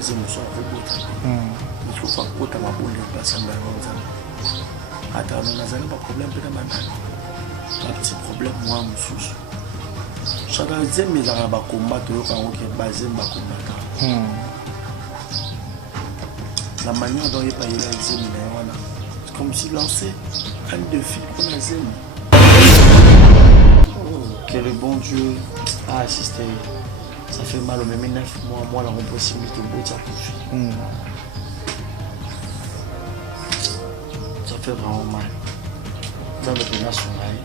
c'est mon soir il faut pas que tu aies ma boule de place en bas. Attends, on a un problème de un petit problème, moi, mon sous. Chacun dit, mais il y a un combat qui est basé sur le combat. La manière dont il a été c'est comme s'il lançait un défi pour la zone. Que le bon Dieu a assisté. Ça fait mal au même 9 mois, moi, la possibilité de boire ça fait vraiment mal. Dans le national,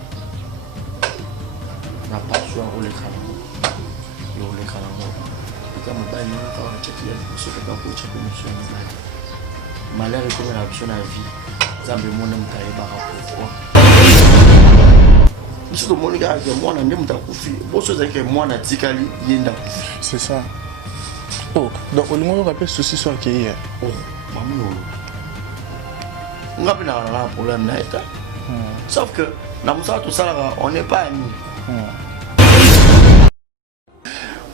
on n'a pas joué un rôle écran. Le rôle écran. Quand on va aller checker, on se fait pas pour checker une malheur est comme une option à vie. Ça me demande de me pourquoi. C'est le monde qui a moi, on a même ta coufi. Bon, c'est que moi, on a dit qu'il y a c'est ça. Oh, donc au moins on rappelle ceci soit qui est. Oh, maman. On n'a pas de problème là. Sauf que dans tout ça, on n'est pas amis.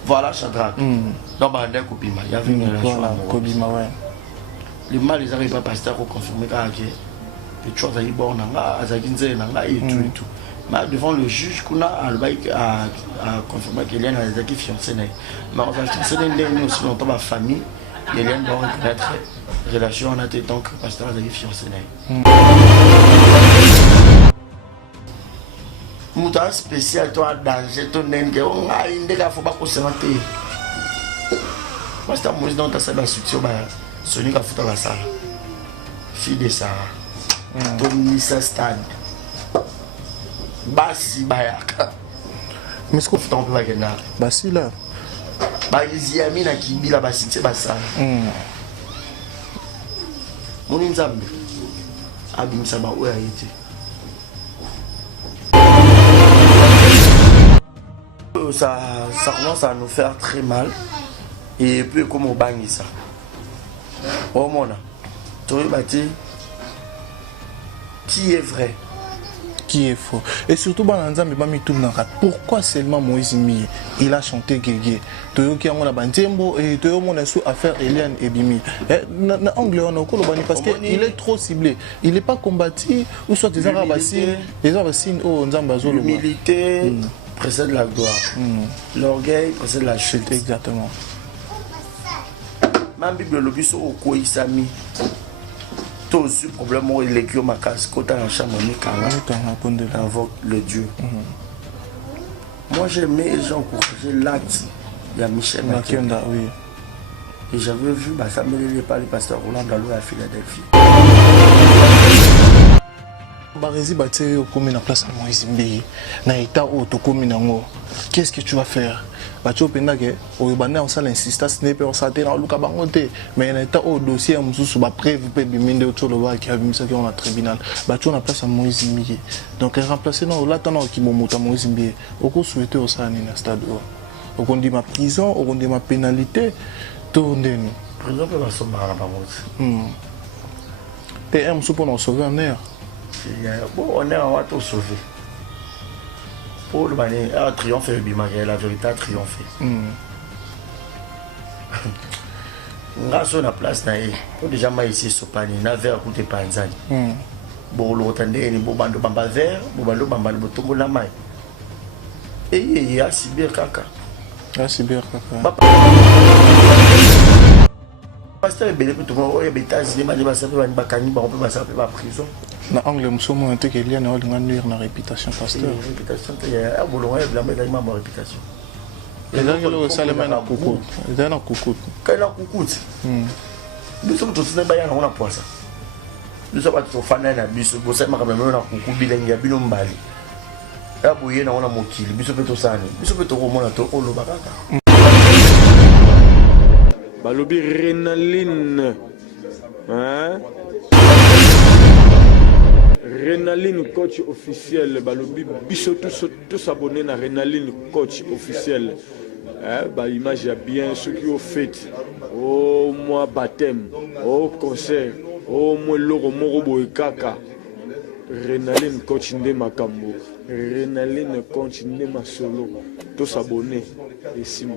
Voilà, Chadrak. Donc, il y avait une relation amoureuse. Les mal, ils n'arrivent pas à passer à confirmer que les choses sont bonnes, et tout. Mais devant le juge, on a confirmé qu'il y a des fiancés. Mais on va fiancé aussi longtemps ma famille. Il y a doit reconnaître la relation en attendant que le pasteur a des fiancés. Mouton spécial, toi, danger, ton nègre, on a une des gars, faut pas qu'on se mette. Pasteur Moïse, dans ta salle de structure, Sonic a foutu la salle. Fille de Sarah. Tony Stade. Bassi Bayaka. Mais ce qu'on fait en peu là. Bassi là. Ils y a mis la Kimbi la Bassi, c'est Bassa. Mon Nzambe. Abim Saba, où a été? Ça commence à nous faire très mal. Et puis, comme on baigne ça. Oh mon âme. Tu vois, qui est vrai? Qui est faux. Et surtout, pourquoi seulement Moïse Mie il a chanté Guégué? Et affaire Eliane et Bimi. Parce qu'il est trop ciblé. Il n'est pas combattu. Ou soit des arabes l'humilité précède la gloire. L'orgueil précède la chute. Exactement. Ma Bible le bis au Koïsami. Tout ce problème où il est que ma casse côté en chambre invoque le Dieu. Moi j'aimais les gens encourager l'acte. Il y a Michel Makenda, oui. Et j'avais vu ça me les pas le pasteur Roland Gallo à Philadelphie. Barési Baté au commun en place à Moïse Mbi. Naïta au Tokomi Nango. Qu'est-ce que tu vas faire? Bacho Pendage, au Bané en salle insistance n'est pas en saté dans le Cabangote. Mais Naïta au dossier en sous ma prévu Biminde autour de voir qui a mis ça qui est en tribunal. Bacho en place à Moïse Mbi. Donc remplacer dans l'attendant qui m'a monté à Moïse Mbi. Au coup souhaité au sein d'un stade. Au qu'on dit ma prison, au qu'on dit ma pénalité. Tournez nous. Prison peut pas sauver à la mort. T'es un sou pour nous sauver en air. Bon, on est en train de sauver. Pour le manier, a triomphé, la vérité a triomphé. Grâce à la place, on a déjà ici sur Pani, on a vers côté Panzani. Bon, l'autre année, il y a un bando bamba vert, un bando bamba le tongo la maille. Et il y a Sibir Kaka. Sibir Kaka. Pasteur est belé pour tout le monde, il y a des cinémas, il y a des prison. Na angle musomo un truc il y a une réputation pasteur. Réputation il y a bolon il a ma réputation. Et là le salema na coucou. Il na coucou. Quand il a coucou. Nous sommes tous dans bayan on a poisa. Nous sommes tous fans na biso bo sai maka na coucou bilengi bino mbali. Ya boye na ona mokili biso peto sani. Biso peto ko mona to olo bakaka. Balobi Renaline. Hein? Renaline coach officiel, balobi biso tous abonnés à Renaline coach officiel. Image bien ceux qui ont fait au mois baptême, au concert, au mois loro morobo et kaka. Renaline coach de makambo, Renaline coach de ma solo, tous abonnés et simba.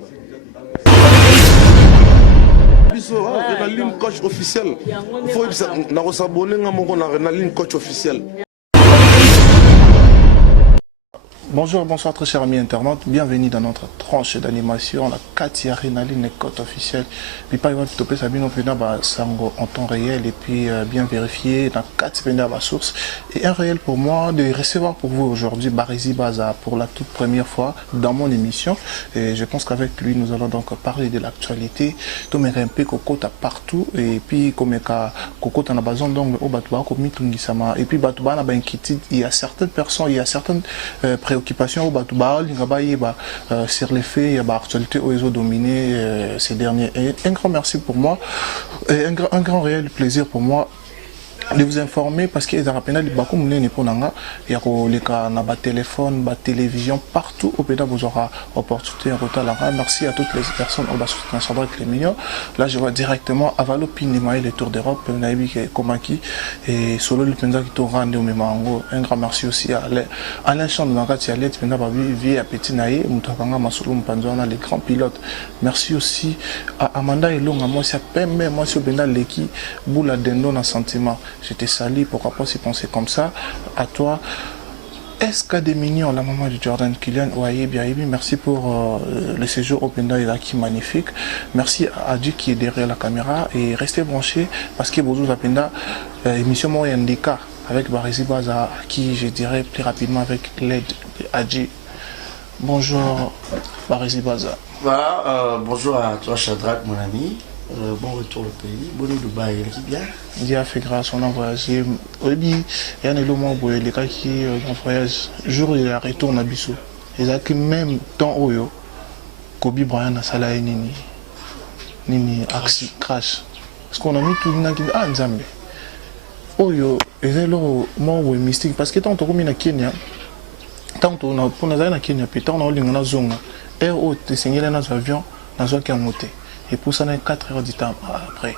biso Renaline coach officiel. Faut na s'abonner ngamoko na Renaline coach officiel. Bonjour, bonsoir très chers amis internautes, bienvenue dans notre tranche d'animation, la Katia Renaline coach officielle. Puis pas avoir topé Sabine Sango en temps réel et puis bien vérifié dans 4 source. Et un réel pour moi de recevoir pour vous aujourd'hui Barizi Baza pour la toute première fois dans mon émission. Et je pense qu'avec lui nous allons donc parler de l'actualité. Tomé Rempe Kokota partout et puis comme Kokota na bazon donc au Batouba comme Mitungisama et puis Batouba na ba inquiétude. Il y a certaines personnes, il y a certaines préoccupations sur les faits, il y a l'actualité où ils ont dominé ces derniers. Et un grand merci pour moi, et un grand réel plaisir pour moi de vous informer parce qu'il y a des téléphone, télévision, partout au pays vous aura opportunité en retard. Merci à toutes les personnes au bas les millions. Là je vois directement Avalo Pindima les Tours d'Europe, Komaki et Solo le Penza qui tourne au Memango. Un grand merci aussi à Alain Champ de Nakati à l'aide vie à Petit Naïe, Moutakanga Masolo Mpanzona, les grands pilotes. Merci aussi à Amanda et Longa, moi c'est Pembe, moi c'est Benda Leki, Boula Dendo dans sentiment. J'étais sali, pourquoi pas si penser comme ça. À toi, est-ce qu'à des mignons, la maman de Jordan Kylian, merci pour le séjour au Penda et là qui est magnifique. Merci à Dieu qui est derrière la caméra et restez branchés parce que vous avez Penda, émission Moyandika avec Barizi Baza, qui je dirais plus rapidement avec l'aide d'Adji. Bonjour Barizi Baza. Voilà, bonjour à toi Shadrach, mon ami. Bon retour au pays, bon Dubaï, qui bien. Dieu a fait grâce, on a voyagé. Il y a un élément pour les cas qui ont voyagé. Jour il retourne à Bissau. Et ça que même temps où Kobe Bryant a salé nini crash. Parce qu'on a mis tout le monde qui dit ah Nzambe. Oyo, et c'est là moi mystique parce que tant qu'on est na Kenya, tant on a pour na Kenya, puis tant on a l'ingana zonga. Et au te signer dans avion, dans un monté. Et pour ça, on a 4 heures du temps après.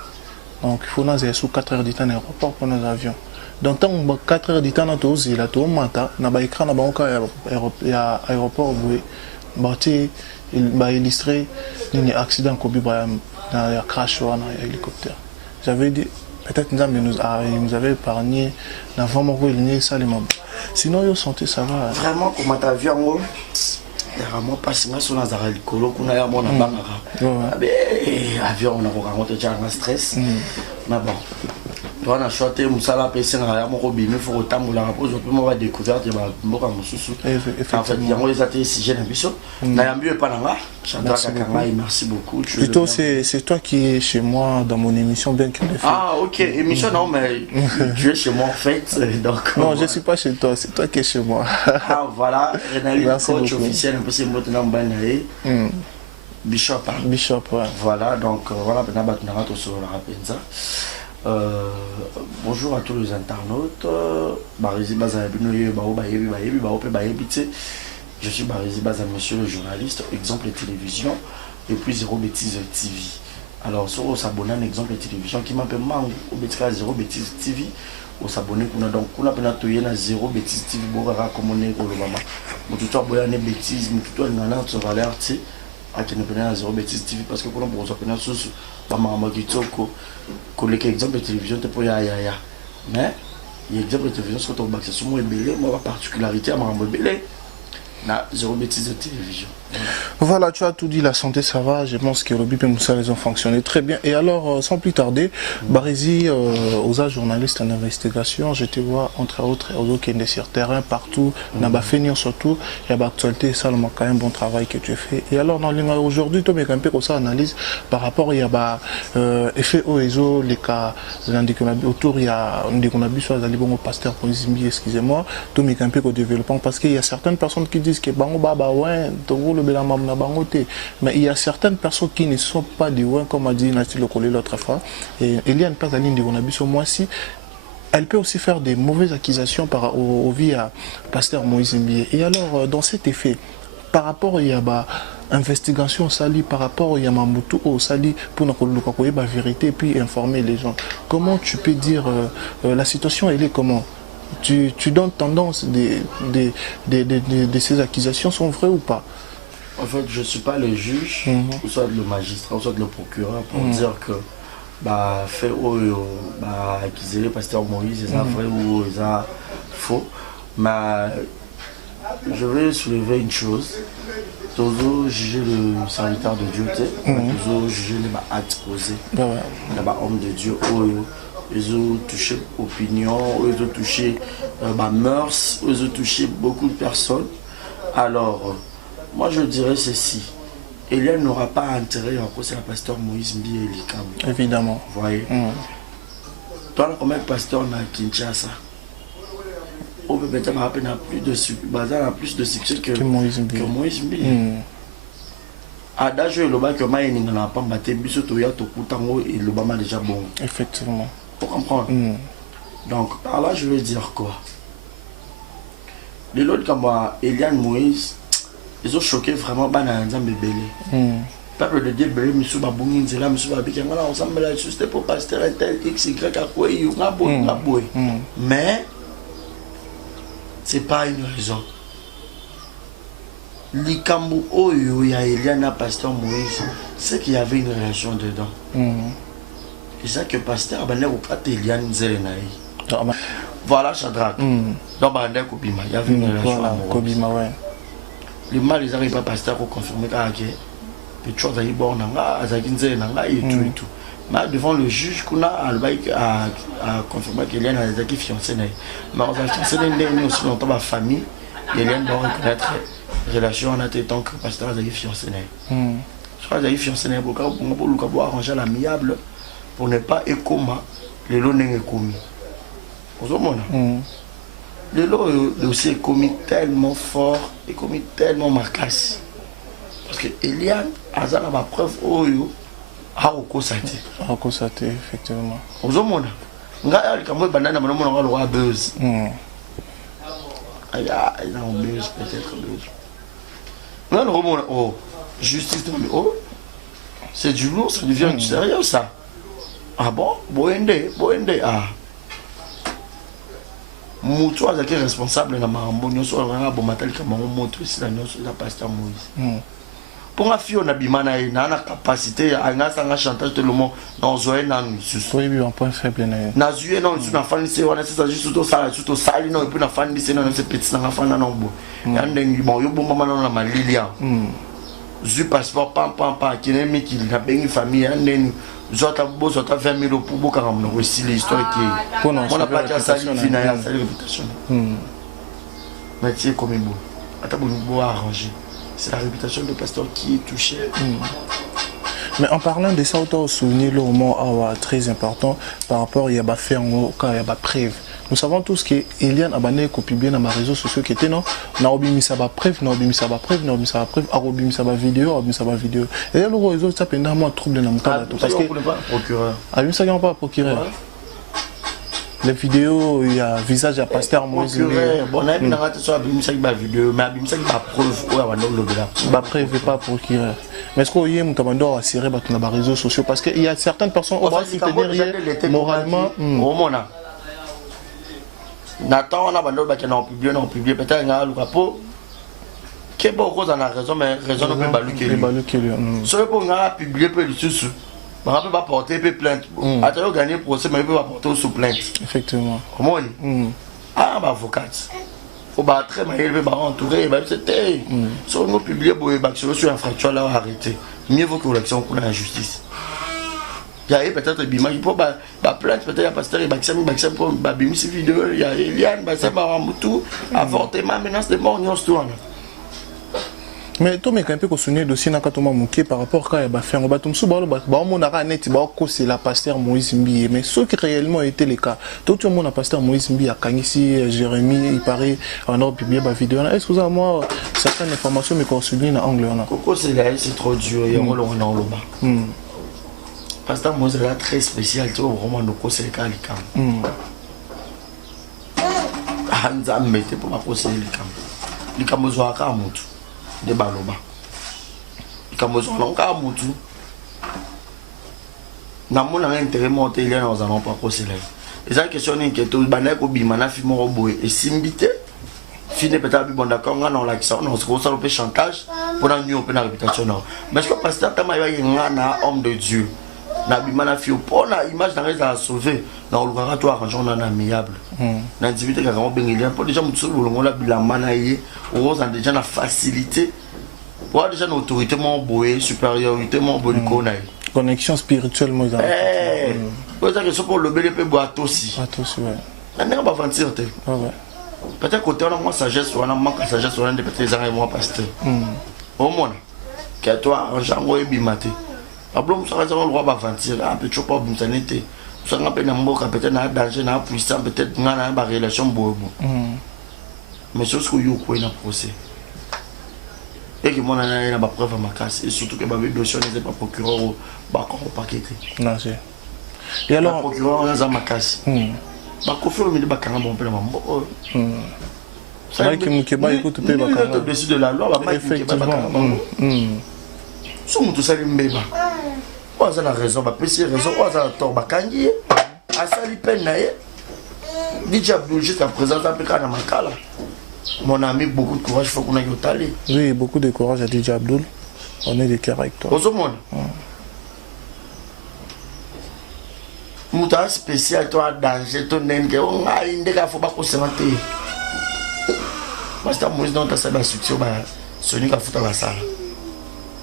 Donc, il faut nous aller sous 4 heures du temps à l'aéroport pour nos avions. Donc, tant qu'on a 4 heures du temps, on a tout là, tout le matin, on a écran, on a aéroport, il va illustrer un accident Kobe Bryant dans le crash dans l'hélicoptère. J'avais dit, peut-être que nous avait épargné, avant de ça les membres. Sinon, yo santé, ça va. Vraiment, comment t'as vu en haut? Vraiment pas si mal sur la zara likolo kuna ya mona bangara avion on a rencontré déjà un stress mais bon on a chanté musala pese na ya moko bimi faut tambola rapport je peux moi découvrir de mboka mususu en fait il y a moi les athées si j'ai l'ambition na yambi pas nanga merci beaucoup plutôt c'est toi qui es chez moi dans mon émission bien que ah OK émission non mais tu es chez moi en fait donc non je suis pas chez toi c'est toi qui es chez moi ah voilà Renaline coach officiel c'est maintenant Banae Bishop ouais. Voilà donc voilà maintenant sur la Rapenza. Bonjour à tous les internautes. Barizi Baza je suis Barizi Baza, monsieur le journaliste, exemple télévision et puis Zéro Bêtise TV. Alors sur s'abonner à exemple télévision qui m'appelle Mango au Betika Zéro Bêtise TV. Au s'abonner donc on a peine à Zéro Bêtise TV pour raccommoder au maman. Mon tuteur boya ne bêtise, mon tuteur n'en a sur valeur tu à qui ne peine à Zéro Bêtise TV parce que pour nous on s'appelle sous pas maman qui toko collègue exemple télévision te pour ya mais il y a exemple télévision sur ton bac c'est sur moi belé moi particularité à maman belé na Zéro Bêtise télévision. Voilà, tu as tout dit, la santé ça va, je pense que le BIP et Moussa les ont fonctionné très bien. Et alors, sans plus tarder, Barizi, aux journalistes en investigation, je te vois entre autres, qui est sur terrain partout, n'a pas fini surtout, il y a l'actualité, ça le quand même bon travail que tu fais. Et alors, dans aujourd'hui, tu as un peu comme ça analyse par rapport il y a effet OESO, les cas autour, il y a on a vu sur les bons pasteur pour excusez-moi, tu as un peu au développement parce qu'il y a certaines personnes qui disent que bango baba ouais, mais il y a certaines personnes qui ne sont pas des ouins, comme a dit Nathalie Lokole l'autre fois. Et il y a une personne qui a vu sur moi si elle peut aussi faire des mauvaises accusations au vie à pasteur Moïse Mbié. Et alors, dans cet effet, par rapport il y a investigation sali, par rapport il y a Mamutu au sali pour la vérité et puis informer les gens. Comment tu peux dire la situation elle est comment? Tu donnes tendance de ces accusations sont vraies ou pas? En fait, je ne suis pas le juge, ou soit le magistrat, ou soit le procureur pour dire que bah fait bah qu'ils le pasteur Moïse c'est ça vrai ou ça faux mais je vais soulever une chose toujours juger le serviteur de Dieu toujours juger les actes posés les hommes de Dieu ils ont touché opinion ils ont touché mœurs ils ont touché beaucoup de personnes alors moi je dirais ceci. Eliane n'aura pas intérêt à cause de la pasteur Moïse Mbi et Likam. Évidemment. Vous voyez. Toi, combien de pasteurs dans Kinshasa? Au peut-être plus de succès que Moïse Mbi. Adage le bas que Maïning n'a pas battu, biso toya to kutango et le bama déjà bon. Effectivement. Pour comprendre. Donc par là je veux dire quoi? Les autres comme Eliane Moïse. Ils ont choqué vraiment Bananza Bébélé. Peuple de Dieu, Bélé, Missou Babouin, Zela, Missou Babik, on a ensemble là, c'était pour pasteur un tel X, Y, à quoi il y a beau. Mais, c'est pas une raison. Likambu Oyo, il y a Eliana, pasteur Moïse, c'est qu'il y avait une relation dedans. C'est ça que pasteur Bané ou pas Eliane Zelenaï. Voilà Shadrach. Dans Bané Kobima, il y avait une relation amoureuse. Les mal ils arrivent pas pasteur pour confirmer que tu as bon et tout. Mais devant le juge qu'on a confirmé qu'Eliane a été fiancée. Mais on a fiancé aussi longtemps ma famille. Eliane doit reconnaître relation en attendant que pasteur a été fiancé. Je crois qu'il a été fiancé pour arranger l'amiable pour ne pas écouter les lots n'est commis. Vous voyez? Le lot aussi est commis tellement fort et commis tellement marquasse. Parce que Eliane a ma preuve a constaté. A constaté, effectivement. Vous voyez? Il y a un buzz. Il y a un buzz, peut-être buzz. Oh, justice, c'est du lourd, ça devient du sérieux ça. Ah bon? Boende, ah. Moutou est responsable de Marambo, nous sommes un bon matin comme un moto ici dans la pasteur Moïse. Pour la fille, on a bimana et n'a capacité à un chantage de l'homme dans Zoé Nanus. Oui, un point faible. Nazué non, c'est une fan lycée, on a juste tout ça, tout ça, non, et puis la fan lycée, non, c'est petit, dans la fan à nombre. Il y a un bon, il y a un bon moment dans la Malilia. Zu passeport, pam, qui n'est mis qu'il a bien une famille, Zota 20 000 pour beaucoup de aussi l'histoire qui est. On n'a pas qu'à saluer la réputation. Mais c'est comme il faut arranger. C'est la réputation du pasteur qui est touchée. Mais en parlant de ça, on a souligné le moment très important par rapport à y a fait en cas il y a preuve. Nous savons tous que Eliane a banné copie bien dans les réseaux sociaux qui étaient non, na obimi ça va preuve, na obimi ça va preuve, na obimi ça va preuve, a obimi ça va vidéo, obimi ça va vidéo. Et là le réseau ça pendant moi trouble dans mon cas parce que procureur. Ah lui ça vient pas procureur. Les vidéos, il y a visage à pasteur Moïse. Bon, on a bien raté sur la vidéo, mais ça va preuve ouais on le là. Ba preuve pas procureur. Mais est-ce qu'il y a un tabando à cirer dans les réseaux sociaux parce qu'il y a certaines personnes on va soutenir moralement. Nathan, on a publié, peut-être qu'il y a un rapport qui est beaucoup dans la raison, mais raison ne peut pas lui. Si on a publié, on ne peut pas porter plainte. Après, on a gagné le procès, mais on ne peut pas porter sous plainte. Effectivement. Comment on dit? Ah, un avocat. Il faut très mal, il va entourer, c'était. Si on a publié, sur un fracture, là, arrêté. Mieux vaut que l'action pour la justice. Il y a peut-être des images pour la plainte, peut-être il y a pasteur et Baxam pour Babimi ces vidéos, il y a Eliane, Bassam Maramoutou, avortement, menace de mort, nous sommes. Mais toi, mais quand même, souvenir dossier n'a qu'à tomber manqué par rapport à il fait on va tomber sous ballon, on a net, c'est la pasteur Moïse Mbi, mais ce qui réellement était le cas. Tout le monde a pasteur Moïse Mbi à Kangissi, Jérémie, il paraît, on a publié ma vidéo. Est-ce que vous avez moi certaines informations, mais qu'on souligne dans l'angle? Coco, c'est trop dur, il y a un rôle dans le bas. Pasteur Moïse est très spécial, tu vois, vraiment, nous conseillons les camps. Hanza mette pour ma conseiller les camps. Les camps ont un camoutou, des baloba. Les camps ont un camoutou. N'a mon intérêt monté, il y a dans un emploi conseiller. Et ça, la question est que tout le monde a bimana fi mon robot et simbité. Fini peut-être bon d'accord, on a l'accent, on se concentre un peu chantage pour la réputation. Mais est-ce que pasteur Tamaïwa est un homme de Dieu? na bimana fio pour la image dans les a sauvé dans le grand toi arrangé on en amiable na divité ka on bengelien pour déjà mutu lo la bilamba na ye on a déjà la facilité pour déjà une autorité mon boé supériorité mon boé kona connexion spirituelle moi ça pour ça que c'est pour le BLP boîte aussi ouais on va avancer ouais peut-être côté on a moins sagesse on a manque de sagesse on a des petits ans et moi pasteur au moins que toi arrangé moi bimate Ablom ça va le droit d'avancer un peu trop pas bimsanité ça n'a pas n'importe peut-être na danger na puissant peut-être na na relation bobo mais ce que yo quoi na procès et que mon ana na ba preuve à ma casse et surtout que ba dossier n'est pas procureur ba ko paqueté non c'est et alors procureur na za ma casse ba ko faire me ba kanga bon pe mambo ça va que mukeba écoute pe ba kanga au-dessus de la loi ba effectivement so mutu sali mbeba oza na raison bapesi raison oza na tort bakangi ye asali peine na ye DJ Abdul jusqu'à présent apeka na makala mon ami beaucoup de courage faut qu'on aille au tali oui beaucoup de courage à DJ Abdul on est des caractères ozomona mutu spécial toi danger to nenge o ngai ndeka faut ba ko semante basta Moïse dans ta salle succès ba soni ka futa la salle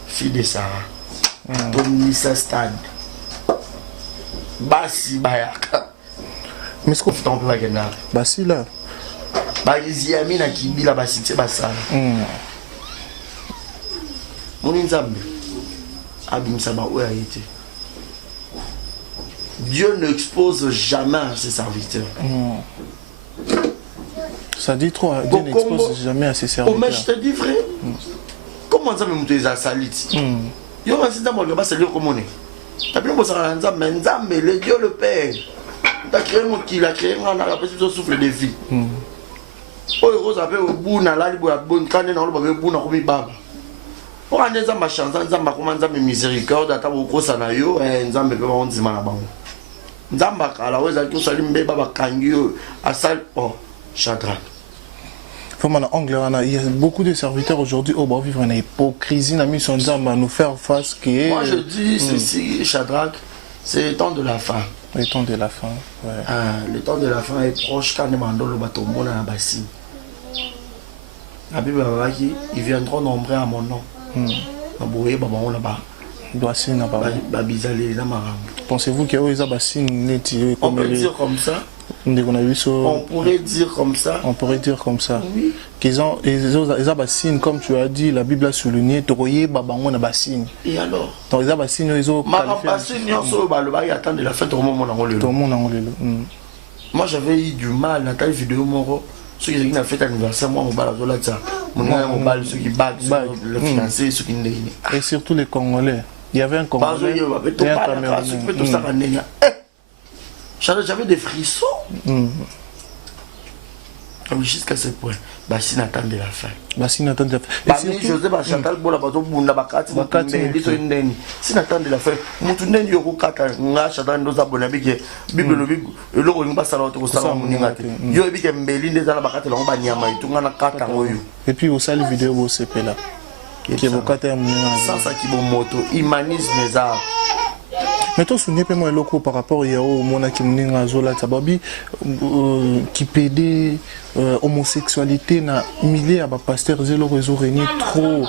fille de Sarah Domisa Stade Basi Bayaka mais ce qu'on fait en peu bagana Basi là Bayizi Amina Kibila Basi c'est Basala mon inzambe Abim Saba où a été Dieu n'expose jamais à ses serviteurs ça dit trop Dieu n'expose jamais à ses serviteurs mais je te dis vrai comment ça me monter les salit yo va moi le bas c'est lui comme on est t'as bien bossé dans nzambe nzambe le Dieu le Père t'as créé mon qui l'a créé on a la possibilité de souffler de vie oh rose après au bout na la libo ya bonne quand na lo ba bout na ko mi baba on a nzambe chance nzambe comment nzambe miséricorde ata ko sana yo nzambe pe ba on zima na bango nzambe kala weza ki usali mbeba ba kangi yo asal oh Shadrach. Il y a beaucoup de serviteurs aujourd'hui au vivre une hypocrisie, à nous faire face. Moi je dis ceci, Shadrach, c'est le temps de la fin. Le temps de la fin, ouais. Le temps de la fin est proche quand le bateau mon à Bassi. La Bible va dire ils viendront nombrer à mon nom. Pensez-vous qu'il y a des bassines? On peut dire comme ça. On pourrait dire comme ça. On pourrait dire comme ça. Oui. Qu'ils ont les bassines, comme tu as dit, la Bible a souligné, Toroye Babango na bassine. Et alors? Dans les bassines, ils ont. Ma bassine, ils ont attendre la fête au moment où moi j'avais eu du mal dans ta vidéo moro. Ceux qui ont fait anniversaire, moi, mon bal, ceux qui battent, le financier, ceux qui et surtout les Congolais. Il y avait un Congolais. J'avais des frissons. Jusqu'à ce point, Bassine attend de la fin. Bassine attend de la fin. Et Joseph Chantal Bola Bato Bunda Bakati, si n'attend de la fin, Moutunen Yoko Kata, Chantal Dosa Bonabike, Bible, le logo n'est pas salon au salon Muningate. Yo Bik Mbelin des Alabakata, Lambanyama, Tungana Kata. Et puis au salle vidéo au CP là. Qui est au Kata Muningate. Sans ça qui bon moto, humanisme les arts. Mais toi, souvenez moi locaux par rapport au mona qui m'a zola tababi qui pédait homosexualité na milliers à pasteur zélo réseau régné trop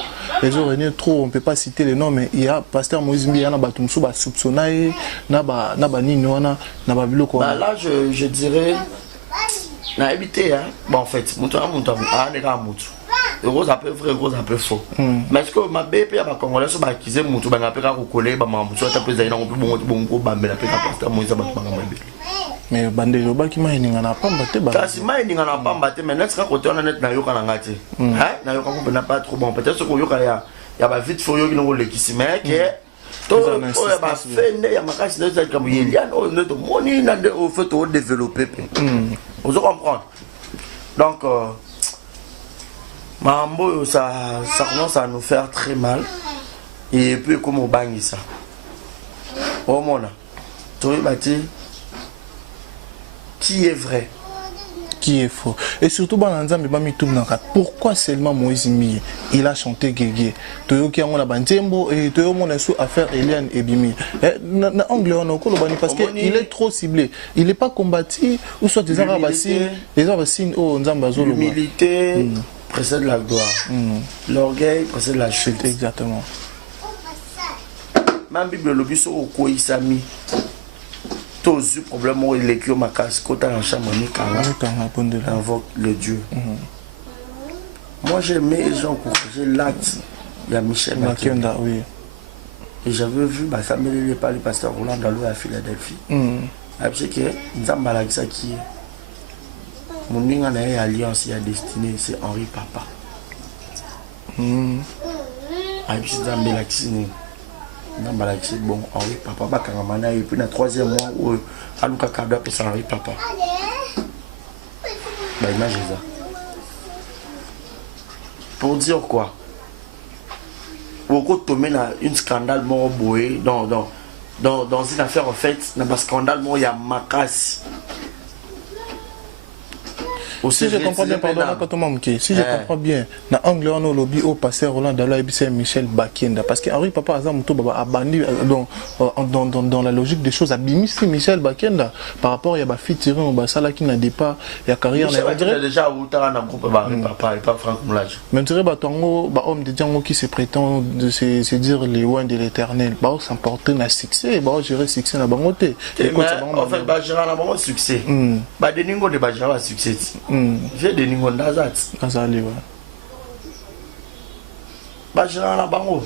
on peut pas citer les noms mais il y a pasteur Moïse Mbi na batumsu ba soupçonnaé na ba nini wana na ba biloko. Bah là je dirais na habité hein bon en fait mon les gars mutu rose un peu vrai rose un peu faux mais est-ce que ma bébé a congolais sur ba kize mutu ba ngapeka ko coller ba mamutu ata pesa ina ko bon ko ba mela peka pasteur Moïse ba ngamba mais bandelo ba ki mayininga na pamba te ba kasi mayininga na pamba te mais n'est-ce que côté on net na yoka na ngati hein na yoka ko na pas trop bon peut-être ko yoka ya ba vite fo yoki no le kisime ke to o ya ba fende ya makasi de ça comme Eliane on ne to moni na de au fait au développer vous comprendre donc Mambo ça commence à nous faire très mal et puis comme au bangi ça au mona toi bâti qui est vrai qui est faux. Et surtout, pourquoi seulement Moïse Mbiye il a chanté Guégué? Et affaire Eliane et Bimi. Parce qu'il est trop ciblé. Il n'est pas combattu, ou soit des arabes l'humilité précède la gloire. L'orgueil précède la chute. Exactement. Ma Bible le biso au Koisami. Tous les problèmes où il est que ma casse côté en chambre invoque le Dieu. Moi j'aimais les gens pour j'ai l'acte. Il y a Michel Makenda, oui. Et j'avais vu Samuel parler pasteur Roland Dalou à Philadelphie. Après que Nzambala qui est mon ligne en alliance et destinée, c'est Henri Papa. Après Nzambala qui c'est bon, Henri Papa Bakangamana et puis dans le troisième mois où Alouka Kabla peut Henri Papa. Bah imagine ça. Pour dire quoi? Pourquoi tomber dans un scandale mort boé dans une affaire en fait, dans un scandale mort il y a Makassi. Si je comprends bien, pardon, si je comprends bien, dans l'angle on a lobby au passé Roland Dalo et Michel Bakenda, parce que Henri Papa a banni dans la logique des choses, a bimisi Michel Bakenda par rapport à la fille tirée au Bassala qui n'a pas la carrière. Michel Bakenda déjà où tu as un groupe Henri Papa et pas Franck Moulage. Mais tu dirais homme de Django qui se prétend de se dire les loin de l'éternel, bah s'emporter un succès, bah gérer succès dans bangoté. En fait, bah gérer un bon succès. Bah de ningo de bah gérer succès. J'ai des niveaux d'azat. Azali, ouais. Bah, je n'ai pas bango.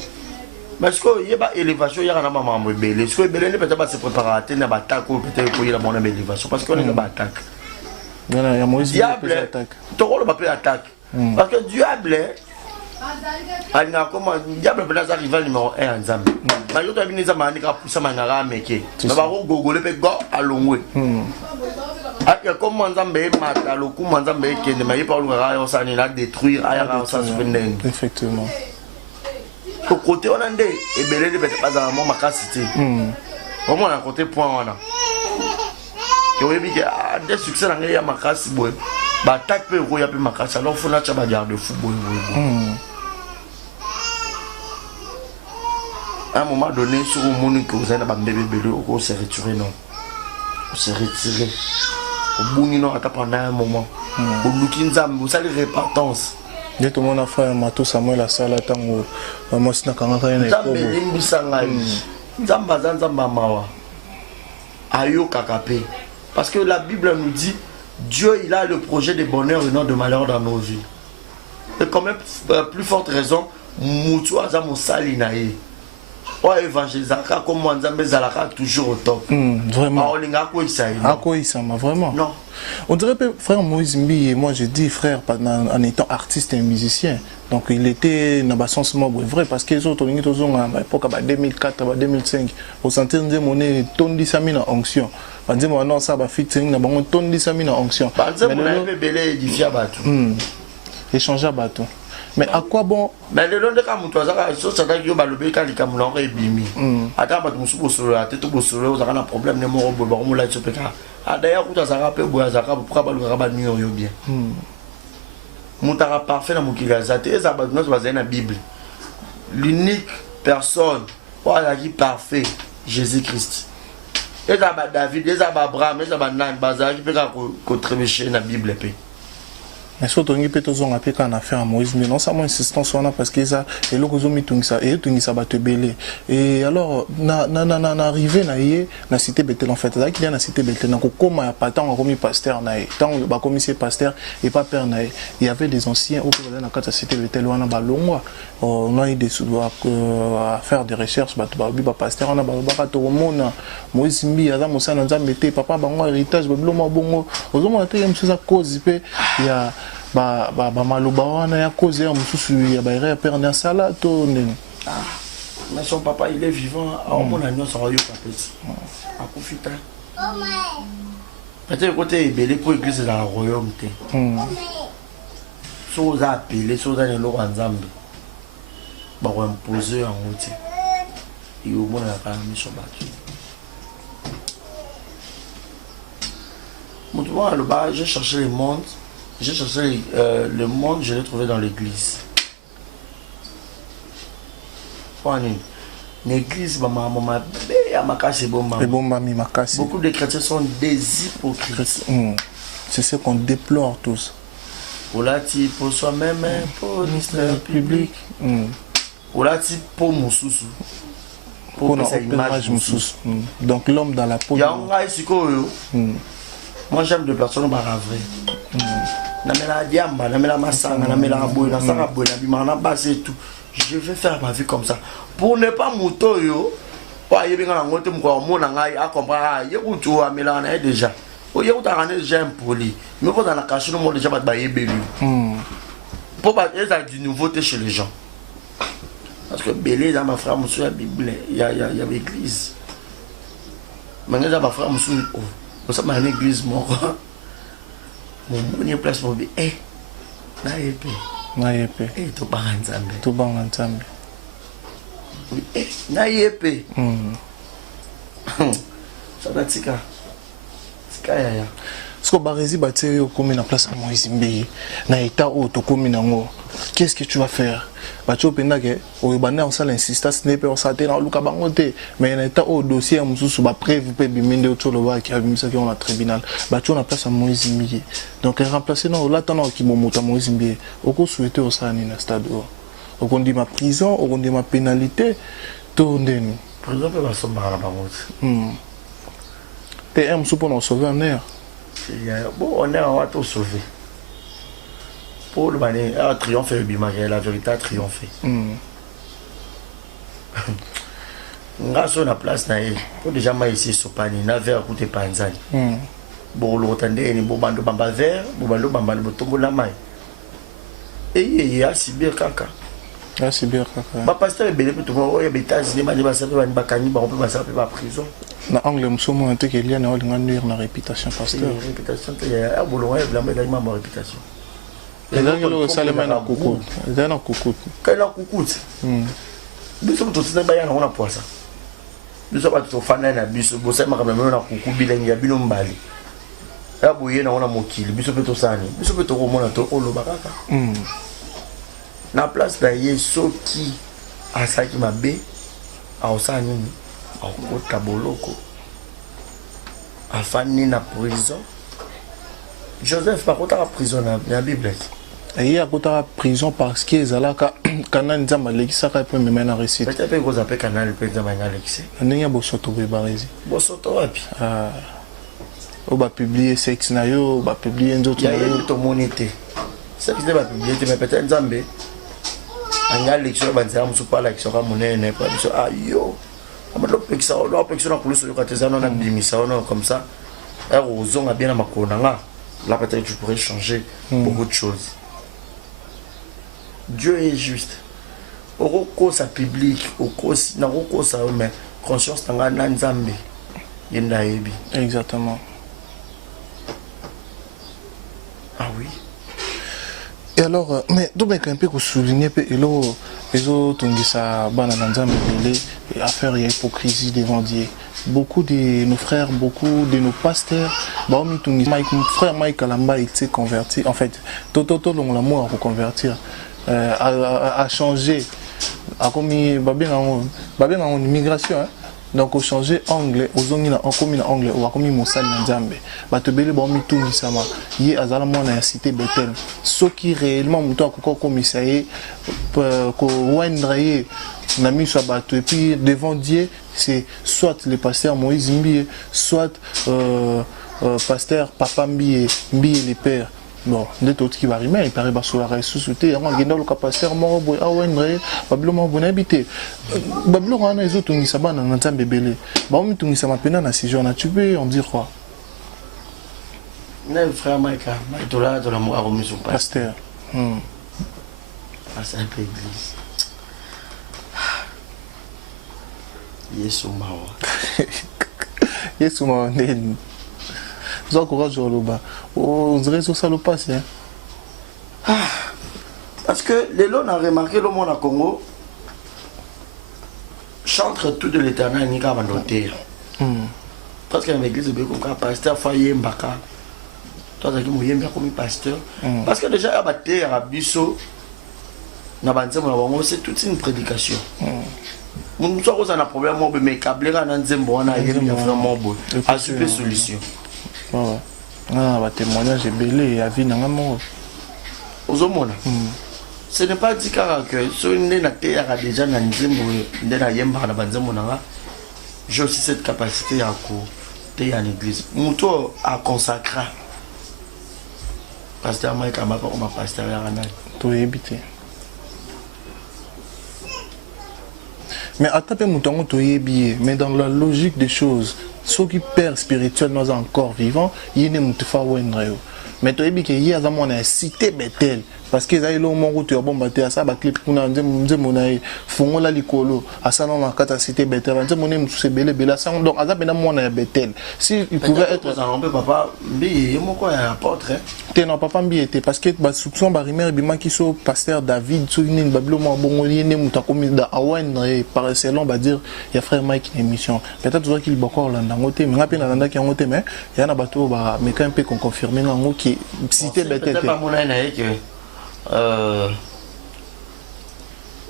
Parce que il y a pas élévation, il y a un maman bébé. Est-ce que bébé ne peut pas se préparer à tenir l'attaque ou peut-être qu'il y a la bonne élévation parce qu'on est dans l'attaque. Il y a Moïse qui attaque. Tu rôle pas attaque. Parce que diable diable peut être rival numéro 1 en Zambie. Mais je dois venir Zambie pour pousser ma nara meke. Mais va gogole pe go alongwe. Aka comme Nzambe mata loku Nzambe kende mais par le rayon ça ni la détruire aya ça se vendre. Effectivement. Au côté on ande et belé de peut pas dans mon makasité. Au moins à côté point on a. Que oui bi que des succès dans ya makasi boy. Ba attaque pe ko ya pe makasi alors faut na cha ba garde football. À un moment donné, sur le monde que vous avez un bébé, on s'est retiré, non. On s'est retiré. Au bout d'un moment, pendant un moment, au Lukinzam, vous savez, répartance. Dès tout le monde a fait un matou, Samuel a salé, tango, moi, c'est quand on a un écho. Parce que la Bible nous dit, Dieu, il a le projet de bonheur et non de malheur dans nos vies. Et quand même, plus forte raison, Moutou Azam Salinaï. Oh, évangélisaka comme Nzambe zalaka toujours au top. Vraiment. Vraiment. Non. On dirait que frère Moïse Mbiye, moi je dis frère en étant artiste et musicien. Donc il était dans le sens vrai parce que les autres à l'époque 2004 2005 au sentir de monnaie ton 10 000 en onction. On dit non ça va fixing na bon ton 10 000 en onction. Mais le belé édifié à bateau. Échanger à bateau. Mais à quoi bon? Mais le long de Kamutouazaka, il faut savoir que le cas de Kamoulan est bimi. Attends, tu me souviens sur la tête, tu as un problème de mort au bout de la Tchopeka. D'ailleurs, tu as un rappel Boazaka pour pas le rabat de bien. Moutara parfait dans mon kilazate, et ça va dans la Bible. L'unique personne qui parfait, Jésus-Christ. Et ça va David, et ça va Abraham, et ça va Nan, Bazar qui peut contribuer dans la Bible. Mais surtout, on peut toujours appeler quand on a fait un Moïse, mais non seulement insistance on a parce que ça et là que zomi tungisa et tungisa va te belé. Et alors na arrivé na yé na cité Bethel en fait là qu'il y a na cité Bethel na comment y a pas tant comme pasteur na yé tant ba commissaire pasteur et pas père na yé il y avait des anciens au dans la cité Bethel on a balongwa on a eu des à faire des recherches ba pasteur on a ba to mona Moïse Mbiye aza mosana nzambe te papa bango héritage ba biloma bongo ozomona te yem ça cause pe ya ba maloba wana ya cause ya mususu ya ba ere père na sala to nene. Mais son papa il est vivant à mon agnon ça va yo papeti a profita peut-être côté belé pour église dans le royaume te so za appelé so za le nzambe ba ko imposer en route et au moins la mission battu. Mutu Moi, j'ai cherché le monde. J'ai cherché le monde, je l'ai trouvé dans l'église. L'église, beaucoup de chrétiens sont des hypocrites. C'est ce qu'on déplore tous. Pour soi-même, pour l'histoire publique. Pour Moussous. Pour notre image Moussous. Donc l'homme dans la peau. Moi j'aime des personnes baravrées. Je vais faire ma vie comme ça. Pour ne pas mouto yo. Déjà. Il y a déjà impoli. Mais quand on a caché le monde déjà pas de pour pas du nouveauté chez les gens. Parce que Bélé dans ma frère monsieur la Bible, il y a l'église. Maintenant dans ma frère monsieur, oh, ça m'a une église moi. Mon premier place pour dire, eh, na épée. Eh, to baranzambe. To baranzambe. Eh, na épée. Ça va tika. Tika. Ce que Barési bâtit comme une place à Moïse Mbeye, na état où tu comme une qu'est-ce que tu vas faire? Bacho pendake au bana on sala insistance n'est pas on s'attend dans le cabangote mais na état où dossier mususu ba prévu pe bimende otolo ba qui a bimisa qui on a tribunal bacho na place à Moïse Mbeye donc remplacer non là tant qui momuta Moïse Mbeye oko souhaiter au sani na stade au dit ma prison au dit ma pénalité to ndeni prison pe ba somba la bangote t'es un pour nous sauver en air. Bon, on est en tout sauvé. Pour le mané, a triomphé le bimaré, la vérité a triomphé. Grâce à la place, pour déjà moi ici, Sopani, n'a vers côté Panzani. Bon, l'autre, ni bobando bamba vert, bobando bamba le botombo la main. Et il y a si bien caca. Ah, c'est bien caca. Ma pasteur est belé pour tout le monde, il y a des États-Unis, il y a des bacani, on peut passer à la prison. Na angle musomo ante que liane wali nganu na réputation pasteur réputation il y a bolon ouais la même ma réputation et là le salema na coucou et na coucou quand na coucou biso to tsena ba yana ona poisa biso ba to fana na biso bo sema kama na coucou bilengi ya bino mbali ya boye na ona mokili biso pe to sani biso pe to ko mona to olo bakaka na place da yeso ki asaki mabe a osani a boloko afani na prison Joseph par contre à prison na Bible et il y a à prison parce que ezalaka kanani nzamba lekisaka pe même na récit peut-être que vous appelez canal pe nzamba na lekisi ndenge bosoto be barezi bosoto wapi o ba publier sexe na yo ba publier nzoto na yo to monité sexe de ba publier mais peut-être nzambe anga lection banza musupa la lection ka monene pa biso ayo amalo pekisa o pekisa na police yo katezana na bimisa ono comme ça et ozonga bien na makona nga là peut-être tu pourrais changer beaucoup de choses. Dieu est juste. Au cause public, au cause na cause mais conscience tanga na nzambe yenda yebi. Exactement. Ah oui. Et alors mais donc un peu que souligner pe elo ezo tungisa bana na nzambe belé et affaire ya hypocrisie devant Dieu. Beaucoup de nos frères, beaucoup de nos pasteurs, mon frère Mike Alamba il s'est converti. En fait, Toto l'amour à reconvertir, à changer, à commis babien en immigration. Donc au changer anglais, aux ongles en commis anglais ou à commis monsal n'zambe. Bato belé bon tout misama. Yé azala mo na cité Bethel. Ce qui réellement muto akoko commissaire ko wendraye na mis sur bateau et puis devant Dieu c'est soit le pasteur Moïse Mbie soit pasteur Papa Mbie les pères bon des autres qui va arriver il paraît sur la ressuscité on a le pasteur moro a wendre babilo mo bon habité babilo on a les autres ngisa bana na nzambe belé ba on mitungisa mapena na si jour tu peux on dire quoi le frère Maïka Maïtola de l'amour à remis son pasteur à cette église Yesu mawa. Yesu mawa ndeni. Vous encouragez au loba. On dirait que ça le passe. Parce que les lots on a remarqué le monde à Congo chante tout de l'éternel Nika Mandoté. Parce qu'il y a une église de Békou, pasteur Faye Mbaka. toi qui moyen bien comme pasteur parce que déjà à battre à biso na banzembo na bango c'est toute une prédication mon soit cause un problème mais câblé na nzembo wana yeli ya vraiment bon a super solution ah ba témoignage belé ya vie na ngamo ozomona ce n'est pas dit que so ne na te ya déjà na nzembo ndena yemba na banzembo na j'ai aussi cette capacité à côté à l'église muto a consacré pasteur Mike m'a pas comme pasteur ya rana to éviter mais à taper mouton to yebi mais dans la logique des choses ceux qui père spirituel nous encore vivant il ne mutfa wenreo mais to yebi que y a zaman na cité Bethel parce que ça il au mon route bomba te ça ba clip kuna nzemo na fongo la likolo asana na kata cité Bethel nzemo ne mutse belé bela ça donc azaba na mona ya Bethel si il pouvait être un peu papa mbi moko ya apôtre te non papa mbi était parce que ba soupçon ba rimer bima ki so pasteur David souligné bablo mo bongoli ne muta komi da awen par selon ba dire ya frère Mike une émission peut-être toi qu'il bokor là ngote mais ngapi na landa ki ngote mais ya na bato ba mais quand peu qu'on confirmer ngo qui cité Bethel peut-être pas mona na que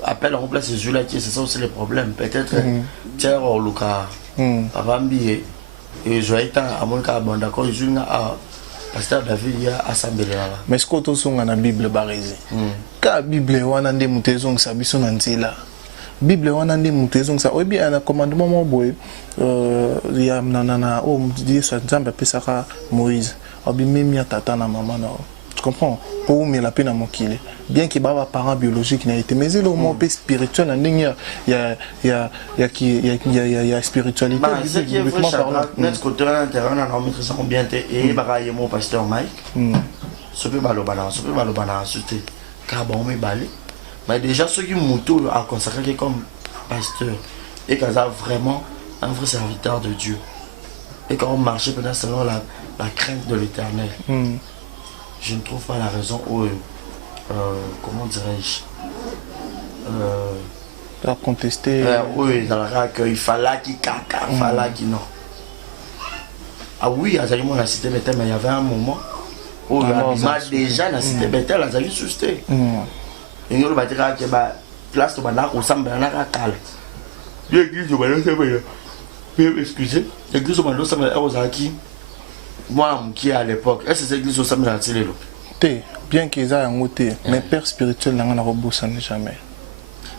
appel en place ce là qui c'est ça aussi le problème peut-être tiens au Luka avant billet et je vais à mon cas bon d'accord je à pasteur David ya assemblée là mais ce que to songa na Bible barézi ka Bible wana ndé mutezong sa biso na nzela Bible wana ndé mutezong sa obi ana commandement mo boy ya na o dit ça nzambe pesaka Moïse obi même ya tata na maman na tu comprends pour me la peine à mon qu'il bien qu'il va parent biologique n'a été mais il est au moins spirituel en il y a spiritualité ce qui est vrai notre côté intérieur on a maîtrisé bien et bagaille mon pasteur Mike ce peut balobana sauter car bon mais balé mais déjà ceux qui moutou a consacré comme pasteur et qu'il a vraiment un vrai serviteur de Dieu et quand on marchait peut-être selon la crainte de l'Éternel. Je ne trouve pas la raison où, comment dirais-je, à contester. Oui, dans le cas qu'il fallait qu'il caca, il fallait qu'il non. Ah oui, à Zalimo, la cité Bethel, mais il y avait un moment où il m'a déjà la cité Bethel, la Zali susté. Il y a une place de Banak au Samba, il y a un cal. L'église de Banak, excusez, l'église de Banak, c'est Ozaki. Moi, qui à l'époque, est-ce que c'est l'église au Samuel à Télé? Bien qu'ils aient un côté, mais père spirituel n'a rien à rebousser jamais.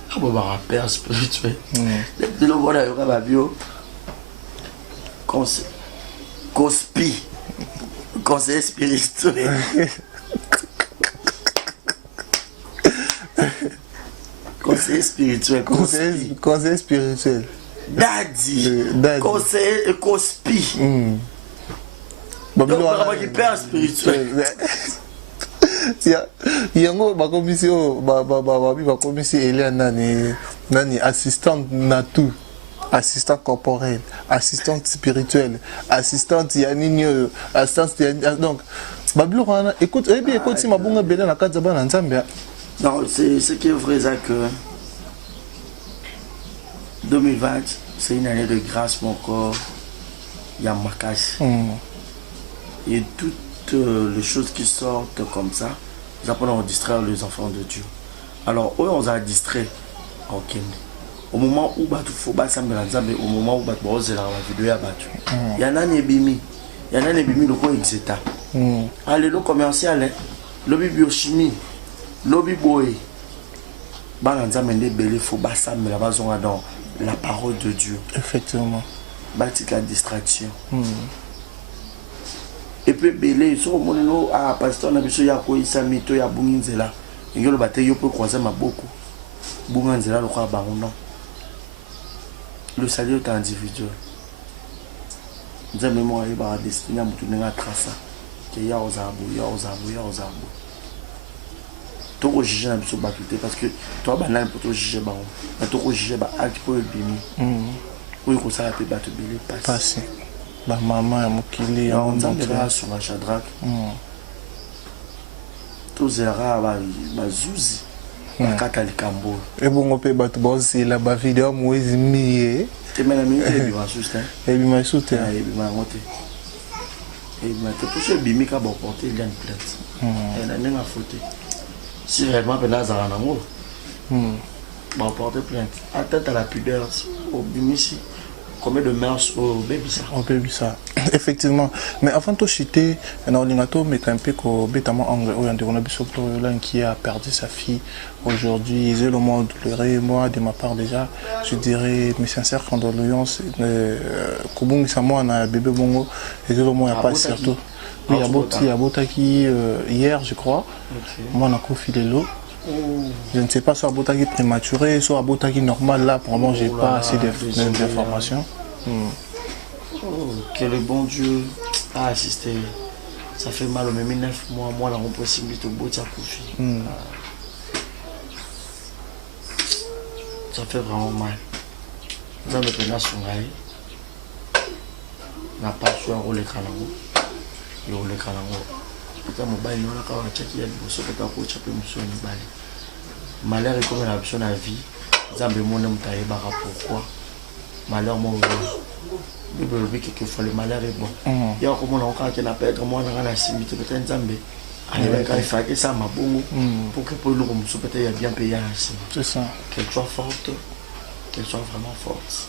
Ah bon, père spirituel. Le bon à Yoga Bio, conseiller spirituel. Conseiller spirituel. Conseiller spirituel. Daddy. Conseiller cospi. Donc, on père spirituel. Yango ba commission Elia nani assistante natu assistante corporelle assistante spirituelle assistante yanini assistante donc bablo écoute si mabunga bela na kati ba na nzambe. Non, c'est ce qui est vrai ça que 2020 c'est une année de grâce mon corps Yamakash. Et toutes les choses qui sortent comme ça, nous apprenons à distraire les enfants de Dieu. Alors, eux, on a distrait. Ok. Au moment où il faut battre au moment où il faut la vidéo, il y en a un ébimi. Il y en a un ébimi, le coin exéta. Allez, le commercial, le biochimie, le biboé. Il faut battre dans la parole de Dieu. Effectivement. Battre la distraction. Et puis belé sur mon ah pasteur na biso ya ko isamito ya bunginzela ngelo bate yo peut croiser ma beaucoup bunginzela le quoi bango non le salut est individuel nous avons moi et ba destiné mutu nga trasa que ya ozabu to juger na biso bakuté parce que toi banane pour to juger bango na to juger ba acte pour le bimi oui ko ça peut battre belé passer ba maman ya mokili on nzambela sur la Shadrach tozera ba zuzi bakata likambo ebongo pe bato bozela ba video Moïse miye temela mingi ebi masuste ebi masuste ebi mangote Et maintenant, tout ce bimika va porter, il y a une plainte. Elle n'a pas fauté. Si réellement, il y a un amour, va porter plainte. Atteinte à la pudeur, au bimisi. Combien de mœurs au baby ça? Au baby ça. Effectivement. Mais avant de citer, un ordinateur met un peu que bêtement anglais qui a perdu sa fille aujourd'hui. J'ai le mot douloureux. Moi, de ma part déjà, je dirais mes sincères condoléances. Kouboum Samo a bébé bongo. Et j'ai le mot pas surtout. Oui, il y a Botaki hier, je crois. Moi, on a confié l'eau. Je ne sais pas, soit Botaki prématuré, soit Botaki normal. Là, pour le moment, je n'ai pas assez d'informations. Que le bon Dieu a assisté. Ça fait mal au même 9 mois. Moi, la possibilité de Botaki à Koufi. Ça fait vraiment mal. Dans le pénal, on n'a pas su un rôle écran. Il y a un écran. Peut-être que je vais vous malheur est comme une option à vie. Pourquoi malheur quelquefois le malheur est bon. Il y a comme on a qui n'a pas être moi dans la simité peut-être Zambé. Il faut ça m'a bon pour que pour nous peut-être bien payé ainsi. C'est ça. Qu'elle soit forte, qu'elle soit vraiment forte.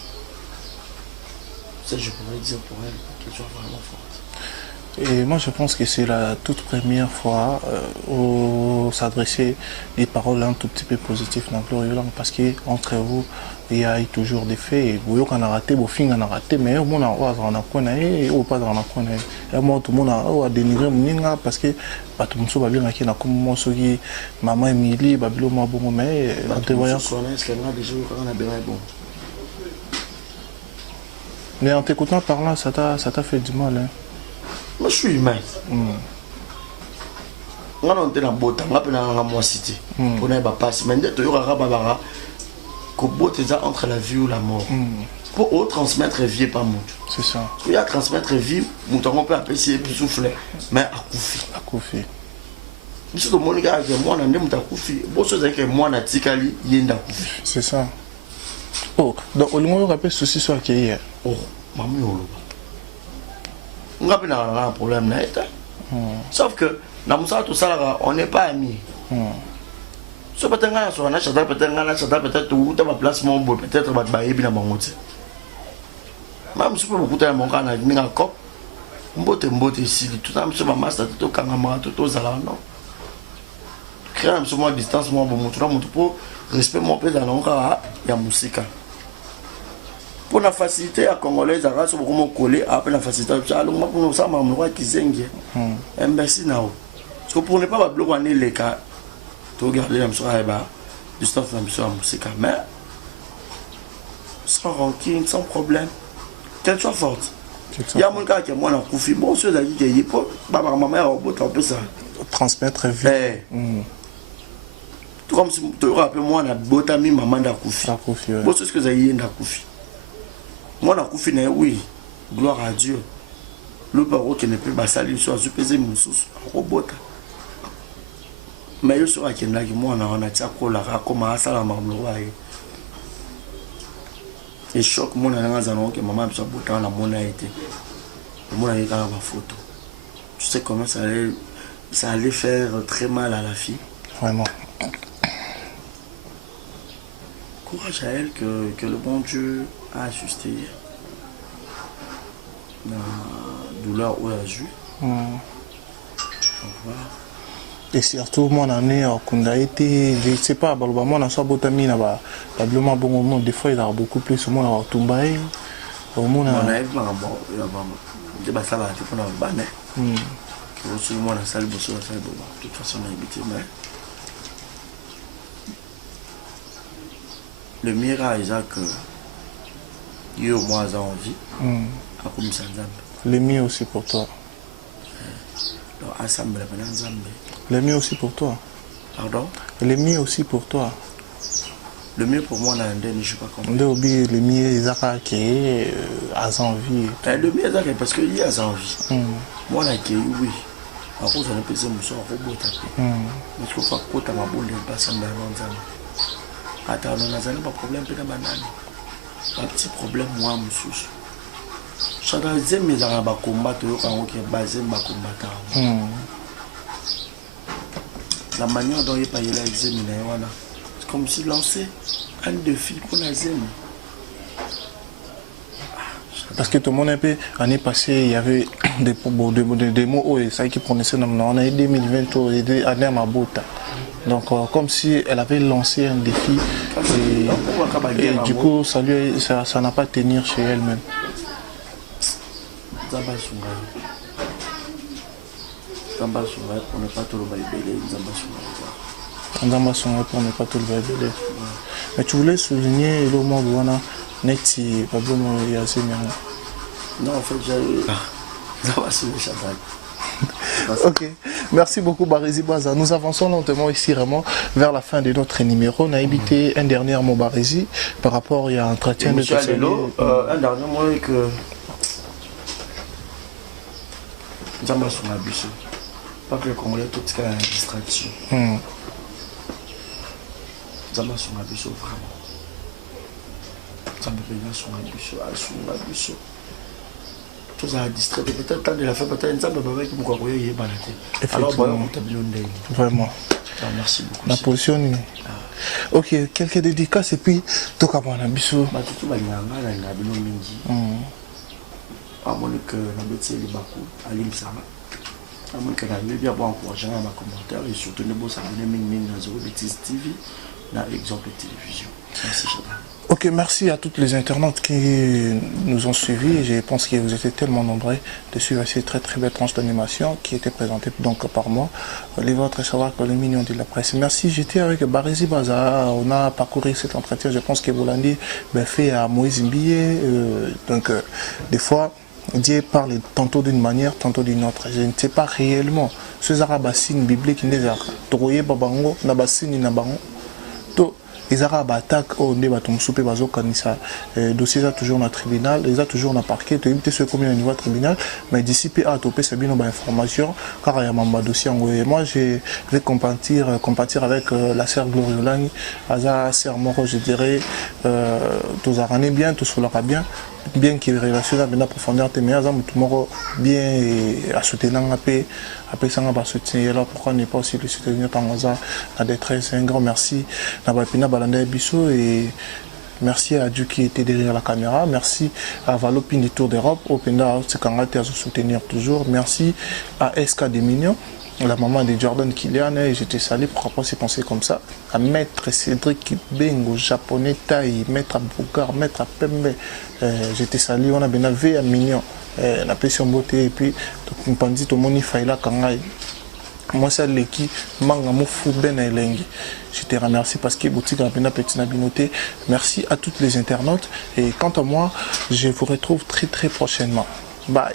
Ça je pourrais dire pour elle qu'elle soit vraiment forte. Et moi je pense que c'est la toute première fois où s'adresser des paroles un tout petit peu positives dans Glorieux parce qu'entre vous il y a toujours des faits. Vous avez raté, vous finissez à rater, mais au monde a connaît ou pas dans la connaît. Et moi tout le monde a dénigré mon parce que pas tout le monde va bien qui n'a comme moi ce qui maman Émilie Babylone moi bon mais en te voyant. Mais en t'écoutant par là ça t'a fait du mal. Hein. Moi je suis humain. On a été dans Bota, on a été dans la cité. On a passé, mais dès que tu as entre la vie ou la mort. Pour transmettre vie pas mouton. C'est ça. Il y a transmettre vie, mouton on peut appeler plus souffler, mais à Koufi. Monsieur le monde gars que moi on a mouton à Koufi. Bon chose que moi na tikali yenda Koufi. C'est ça. Oh, donc au moins on rappelle ceci soit qui hier. Oh, mamie olo. On a pas un problème là. Sauf que dans tout ça on n'est pas amis. So peut-être que sur un achat peut-être tout ta place mon beau peut-être va bailler bien mon côté. Même si beaucoup de mon gars n'a cop. Mbote ici tout ça monsieur maman ça tout kangama tout zala non. Créer un moment distance moi bon tout pour respect mon père dans l'onka ya musique. Pour la facilité à congolais à race beaucoup coller après la facilité alors moi pour ça maman roi qui zengue. Imbécile now. Parce que pour ne pas bloquer les cas regarder la distance de la musique, mais sans rancune, sans problème, qu'elle soit forte. Il y a mon gars qui est moi dans Koufi, bon, ceux qui est pour ma mère, on peut ça. Transmettre vie. Tout comme si tu rappelles moi, on a botami maman dans Koufi. Bon, c'est ce que vous avez dans Koufi. Moi, dans Koufi, oui, gloire à Dieu. Le parole qui n'est plus basali, soit supposé mon sous, robot. Mais je suis à Kenda qui moi on a tia kola comme ça la mamloa et choc mon na zano que maman soit botan la mon a été mon a été ma photo. Tu sais comment ça allait faire très mal à la fille. Vraiment. Courage à elle que le bon Dieu a ajusté la douleur où elle a joué. Voilà. Et surtout, mon année, quand a été, je ne sais pas, moi, soit botami, probablement, bon, des fois, il y a beaucoup plus, au monde, à Tumbaï, au monde, on a eu des bassins à tout pour la banne. Aussi, moi, la salle, de toute façon, on a habité, mais le miracle, c'est que il y a au moins envie, à comme ça, les miens aussi pour toi. Alors, assemblée, les miens aussi pour toi. Pardon? Les miens aussi pour toi. Le mieux pour moi, je ne sais pas comment. Les miens, ils ont qui à envie. Le mieux, c'est parce qu'il y a envie. Moi, je oui. À cause de l'empêcher, je suis un robot. Mais je faut pas que ma boule ne passe dans l'ensemble. Attends, on n'a pas de problème, pas de banane. Un petit problème, moi, monsieur. Chada zeme za ba combattre yo kango ke bazem ba combattre. La manière dont il paye la zeme na wana. C'est comme si lancer un défi pour la zeme. Parce que tout le monde, l'année passée, il y avait des mots et ça qui prononçaient on a eu 2020 année à Mabota. Donc comme si elle avait lancé un défi et du coup ça n'a pas tenu chez elle-même. Zamba Sungai pour ne pas tout le baïbélé, Zamba Sungai pour ne pas tout le baïbélé. Mais tu voulais souligner le mot Wana Neti Pablomo Yasemia. Non, en fait, j'ai Zamba Sungai. Ok, merci beaucoup Barési Baza. Nous avançons lentement ici vraiment vers la fin de notre numéro. On a évité un dernier mot Barési par rapport à un entretien de un dernier mot est que Zamba Sungai Bissou. Pas que le Congolais tout ce qu'il y a une distraction. Zamba Sungai Bissou vraiment. Zamba Sungai Bissou. Tout ça a distrait. Peut-être tant de la fin, peut-être un peu avec mon courrier y est balaté. Alors vraiment. Merci beaucoup. La position. Ok, quelques dédicaces et puis tout comme on a Bissou. Bah tout va y aller na bino mingi. À mon que na beti les bakou alim sama. À mon que na bien bon encourager dans ma commentaire et surtout ne boss abonner mingi na Zoro Bêtise TV na Exemple Télévision. Merci Chaba. Ok, merci à toutes les internautes qui nous ont suivis. Je pense que vous étiez tellement nombreux de suivre ces très belles tranches d'animation qui étaient présentées donc par moi. Les vôtres, savoir que les mignons de la presse. Merci, j'étais avec Barési Baza. On a parcouru cet entretien. Je pense que vous l'avez fait à Moïse Mbié. Donc, des fois, Dieu parle tantôt d'une manière, tantôt d'une autre. Je ne sais pas réellement. Ce arabassine biblique, il y a Troye Babango, Nabassine Nabango. Les Arabes attaquent au débat soupe bazo kanisa dossier ça toujours dans le tribunal, ils ont toujours dans le parquet, tu éviter ce combien au niveau tribunal, mais d'ici à topé c'est bien nos informations car il y a un dossier en moi je vais compatir avec la sœur Gloriolani, Aza sœur Moro je dirais tous arranés bien, tous soulera bien qu'il relationnel bien profondeur mais Aza Moutoumoro bien à soutenir un peu après ça on va soutenir là pourquoi ne pas aussi le soutenir dans la détresse. Un grand merci Nabapina Balanda Bissou et merci à Dieu qui était derrière la caméra, merci à Valopine du Tour d'Europe, au Penda Sekangate à soutenir toujours, merci à SK des Mignons, la maman de Jordan Kylian, et j'étais salé pourquoi pas s'y penser comme ça, à Maître Cédric Bengo, japonais Taï, Maître Bougar, Maître Pembe, j'étais salé, on a bien vu à Mignon. La pression beauté et puis tout pandit tout moni faila kangai moi ça l'équipe manga mo fou ben elengi. Je te remercie parce que boutique a bien petit nabinoté. Merci à toutes les internautes et quant à moi je vous retrouve très prochainement. Bye.